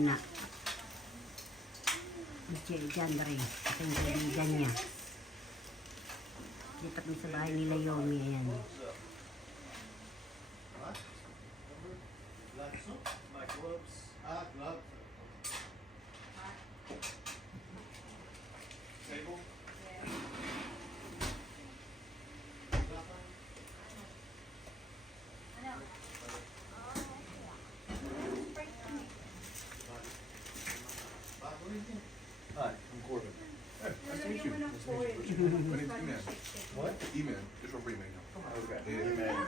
Na. Diyan rin. Ito yung kaibigan niya. Dito kami sa bahay nila Yomi. Ayan. Hi, I'm Corbin. Nice to meet you. Nice to meet you. My name's E-Man. What? E-Man. Just real for E-Man. Okay. E-Man.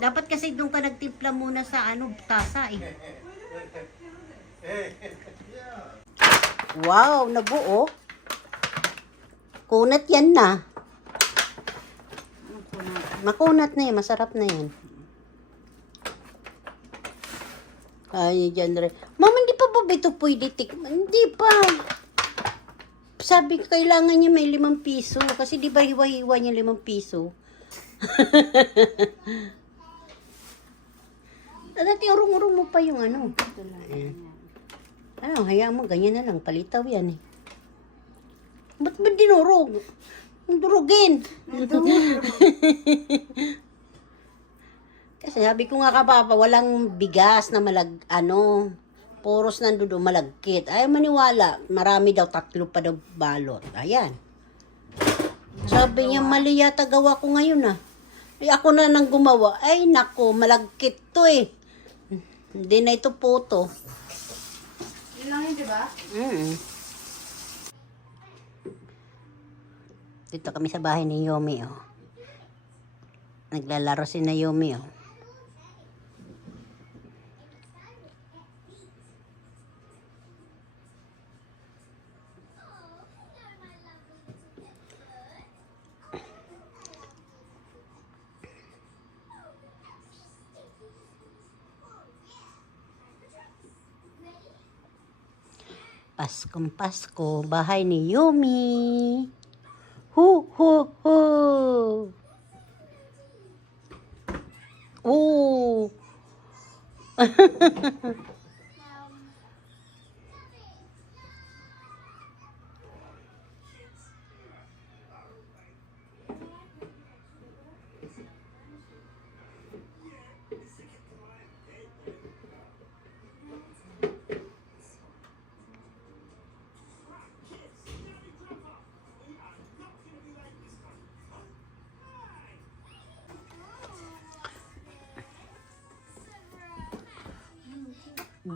Dapat kasi doon ka nagtimpla muna sa tasa eh. Wow, nabuo. Kunat yan na. Makunat na yan, masarap na yan. Ay, dyan rin. Mama, hindi pa ba ito pwede tikman? Hindi pa. Sabi ko, kailangan niya may 5 piso. Kasi di ba hiwa-hiwa niya 5 piso? Dati urong-urong mo pa yung ano. Ano, hayaan mo, ganyan na lang. Palitaw yan eh. Ba't ba dinurog? Durugin. Kasi sabi ko nga kapapa, walang bigas na puros nandoon malagkit. Ay, maniwala. Marami daw, 3 pa daw balot. Ayan. Sabi niya, mali yata gawa ko ngayon ah. Ay, ako na nang gumawa. Ay, nako, malagkit to eh. Hindi na ito puto. Yun lang yun, di ba? Dito kami sa bahay ni Yomi, oh. Naglalaro si Naomi, oh. Paskong Pasko, bahay ni Yomi. Hu, hu, hu. Oh.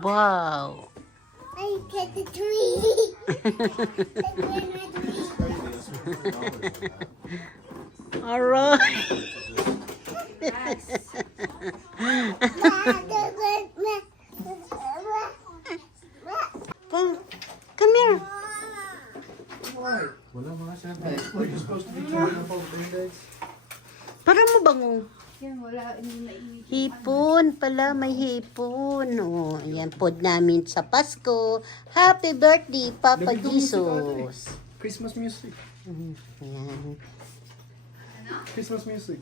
Wow. I get the tree. All right. Come here. Wala mga sinabi. Like you're supposed to be doing up all the band-aids? Para mo bango. Yan, wala, hindi maiwi. Hipon pala, may hipon. Oh, ayan pod namin sa Pasko. Happy birthday, Papa Jesus. Christmas music. Ayan. Christmas music.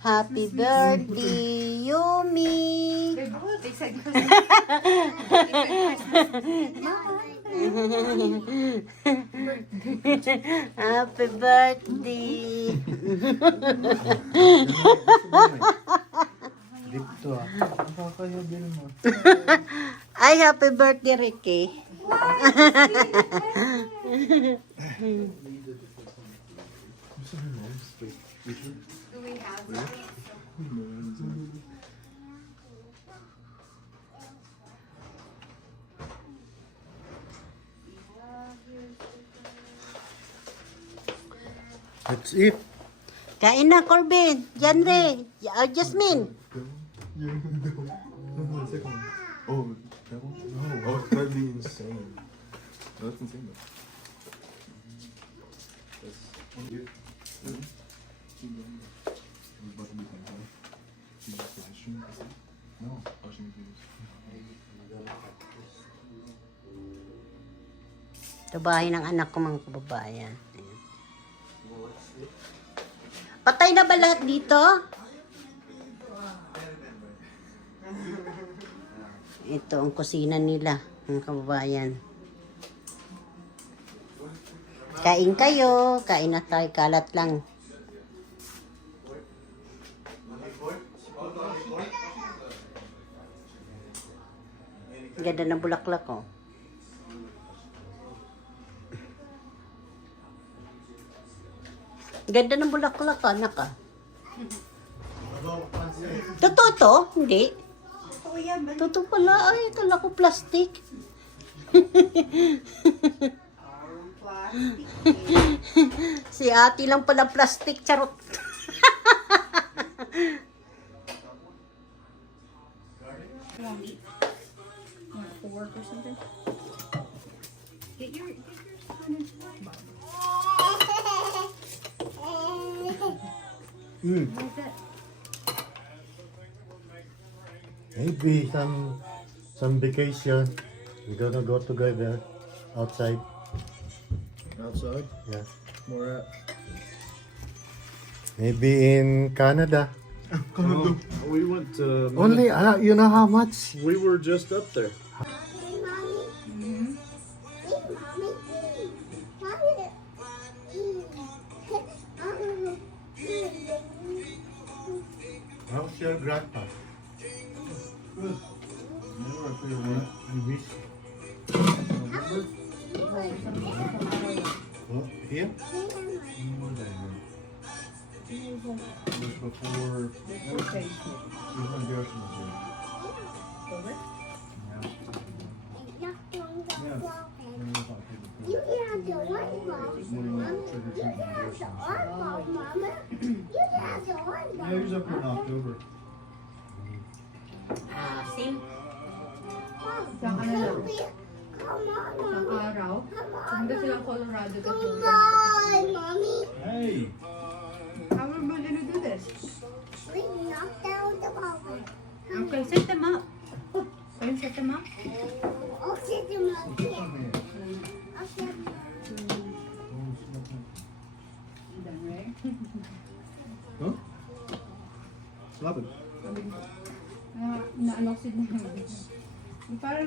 Happy birthday, Yomi. Babe, ako, excited ko Happy birthday. Dito ah. Nakakaya din mo. Ay, happy birthday, Ricky. Do we have That's it. Kain na, Corbin. Janre. Jasmine. No, the second one. Oh, that one? No. Oh, that'd be insane. No, that's insane though. That's one here. No, oh, she needs to do this. Ito bahay ng anak ko, mga kababayan. Ayan. Patay na ba lahat dito? Ito ang kusina nila, mga kababayan. Kain kayo. Kain na tayo. Kalat lang. Ganda ng bulaklak ko. Ganda ng bulaklak, anak ah. Totoo to? Hindi. Totoo pala. Ay, kala ko plastic. Si ate lang pala plastic. Charot. Work or something. Get your son in What's that? Maybe some vacation. We're gonna go together outside. Outside? Yeah. Where at? Maybe in Canada. We went to. Only you know how much? We were just up there. How's your grandpa? Good. You wish. Oh, here? Just before. Even Gershon was there. You have the one ball, Mama. You have the one ball, Mama. You have the one Yeah, ball. he was up here in October. Sim? Isang ano lang. Come on, Isang Mommy. araw. Come on, Pumunta silang Colorado. Come on, Mommy. Hey! How are we gonna do this? We knocked down the ball. Okay, set them up. Can you set them up? I'll sit them up here. I'll sit them up. Done, right? Huh? Stop it. Naano si parang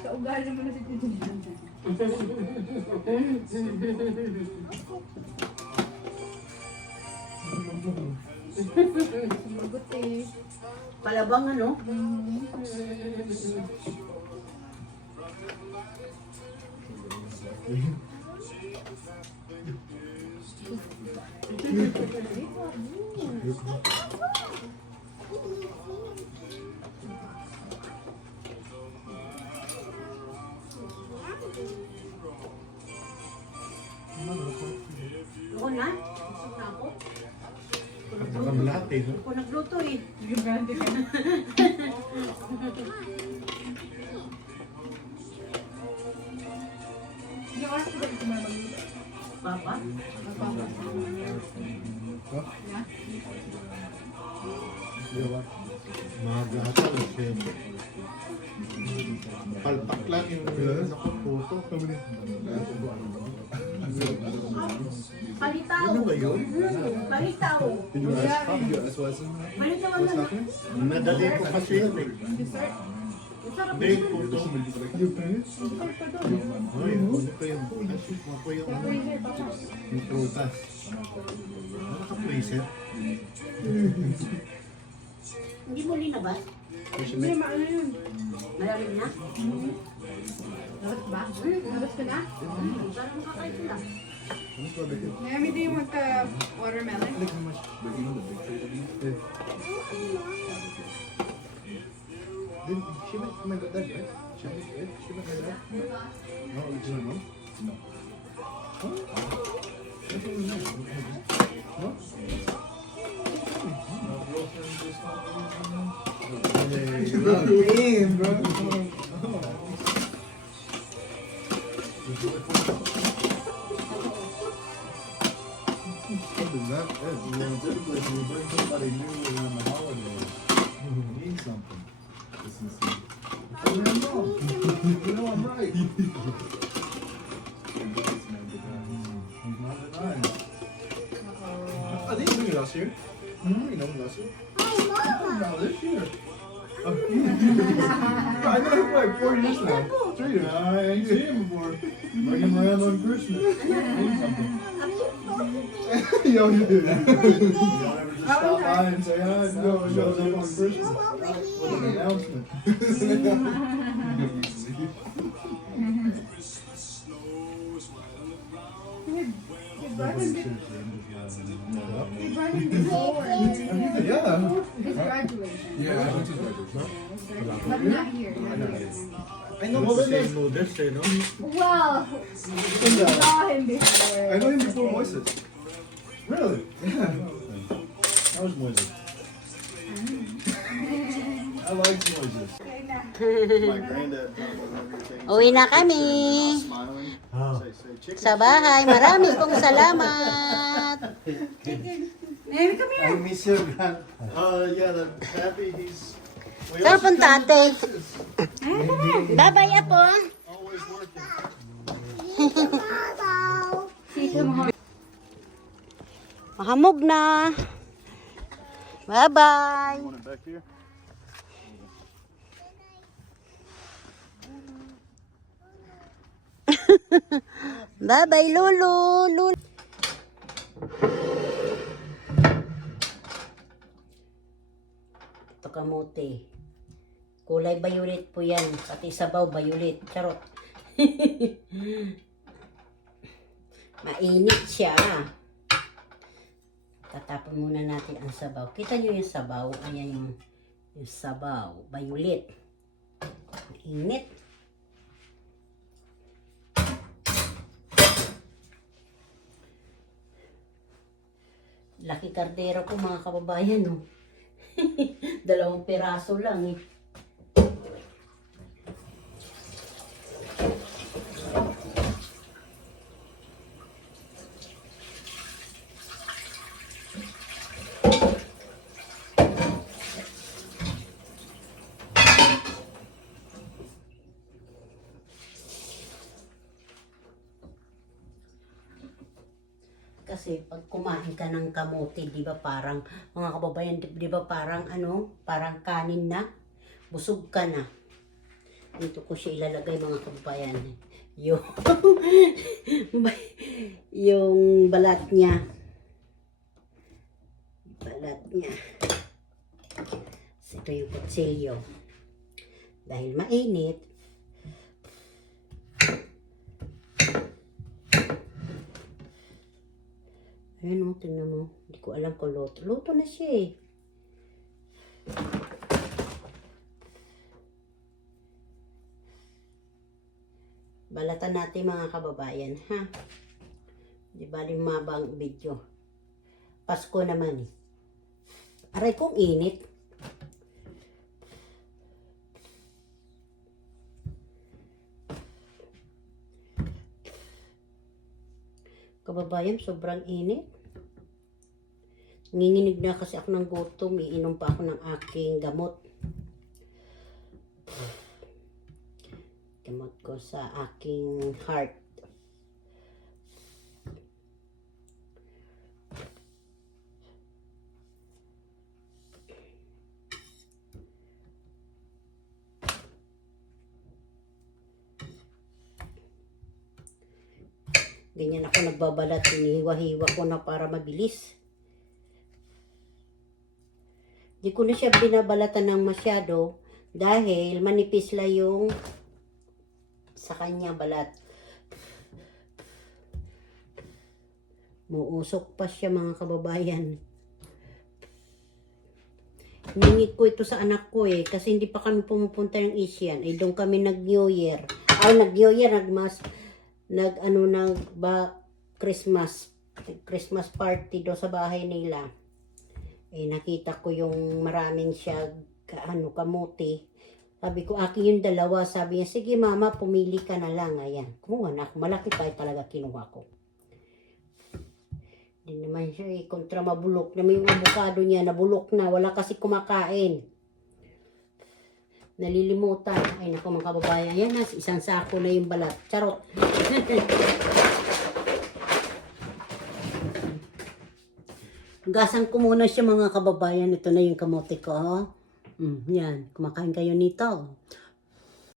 kaugali mo na si Tito. Sumagot eh. Palabang ano? Ako na? Busog na ako? Ang lahat eh. No? Ako nagluto eh. Gigante ka na. Hindi oras ko ba ito magluto? Papa? Mga ata kasi palpak lang yung nakaputo. Palitaw! Ano ba yun? Palitaw! Did you ask? You ask what's in there? Palitaw ang What's ano? happening? Nadali ko kasi yun eh. Hindi, puto. You finished? Ay, ano ko yung ako yung ano, yung prutas. Naka-freezer. Hindi mo linabas? Hindi, maano yun? Malalim na? Labas ba? Labas ka na? Parang makakain ko lang. Naomi, do you want the watermelon? Did she make my dad, right? She make my dad? No, original mom? No. Huh? That's what we know. No? Hey, bro. Something that good. You know, typically when you bring somebody new around the holidays, you need something. This is you know I'm right. last year? You know, last year. Hey, Mama. No, this year. I've been here for like 4 years now. 3 years. I ain't seen him before. Bring him around on Christmas. Yo, you do. Y'all ever just stop by and say hi? No, it shows up on Christmas. With an announcement. He brought him before Yeah. his graduation. Yeah, I went to graduation. But not here, not here. I know Same Moises. modest, eh, no? Well, we saw him before. I know him before Moises. Really? Yeah. How was Moises? I like Moises. Okay na. My granddad told me whenever you're taking Uwi na picture kami. and not smiling, Ah. say chicken Sa bahay. Marami pong salamat. Eh, come here. I miss your grand. Yeah, the happy he's. we Saan also punta, come to ate? Texas. Bye-bye, Apo. Always working. Tito mo. Mahamog na. Bye-bye. Want it back here? Bye-bye, Lulu. Lulu. Ito kamote. Kulay violet po yan. Pati sabaw violet. Charot. Mainit siya. Tatapon muna natin ang sabaw. Kita nyo yung sabaw. Ayan yung sabaw. Violet. Mainit. Laki kardero ko mga kababayan, no? 2 piraso lang, eh. Kasi pag kumain ka ng kamote, di ba parang, mga kababayan, di ba parang parang kanin na, busog ka na. Dito ko siya ilalagay mga kababayan. Yung, yung balat niya. Balat niya. Ito yung kutsilyo. Dahil mainit, ayun o, tingnan mo. Hindi ko alam kung luto. Luto na siya eh. Balatan natin mga kababayan, ha? Di bali mabang video. Pasko naman eh. Aray kong init. Kababayan, sobrang init. Nginginig na kasi ako ng gutom. Iinom pa ako ng aking gamot. Gamot ko sa aking heart. Ganyan ako nagbabalat. Hinihiwa-hiwa ko na para mabilis. Di ko na siya binabalatan ng masyado dahil manipis lang yung sa kanya balat. Muusok pa siya mga kababayan. Ningit ko ito sa anak ko eh kasi hindi pa kami pumupunta ng Asian. Eh doon kami nag-New Year. Nag-New Year, Christmas party doon sa bahay nila. Eh nakita ko yung maraming siya kamote. Sabi ko, akin yung 2. Sabi niya, sige mama, pumili ka na lang. Ayan, kumuha na ako. Malaki tayo talaga kinuha ko. Hindi naman siya eh, kontra mabulok. Naman yung avocado niya, nabulok na. Wala kasi kumakain. Nalilimutan. Ay naku mga kababayan, yan na, isang sako na yung balat. Charot. Gasan ko muna siya mga kababayan. Ito na yung kamote ko. Oh. Yan. Kumakain kayo nito.